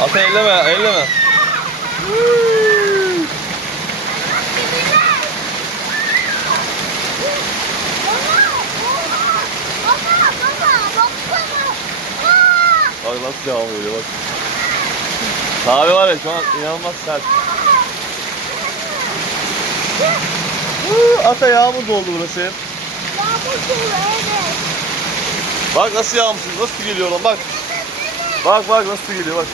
Ata elleme, elleme. Bak nasıl devam ediyor bak. Abi var ya şu an inanılmaz sert. Ata yağmur doldu burası. Yağmur dolu, evet. Bak nasıl yağmur, nasıl geliyor lan bak. Bak nasıl geliyor bak.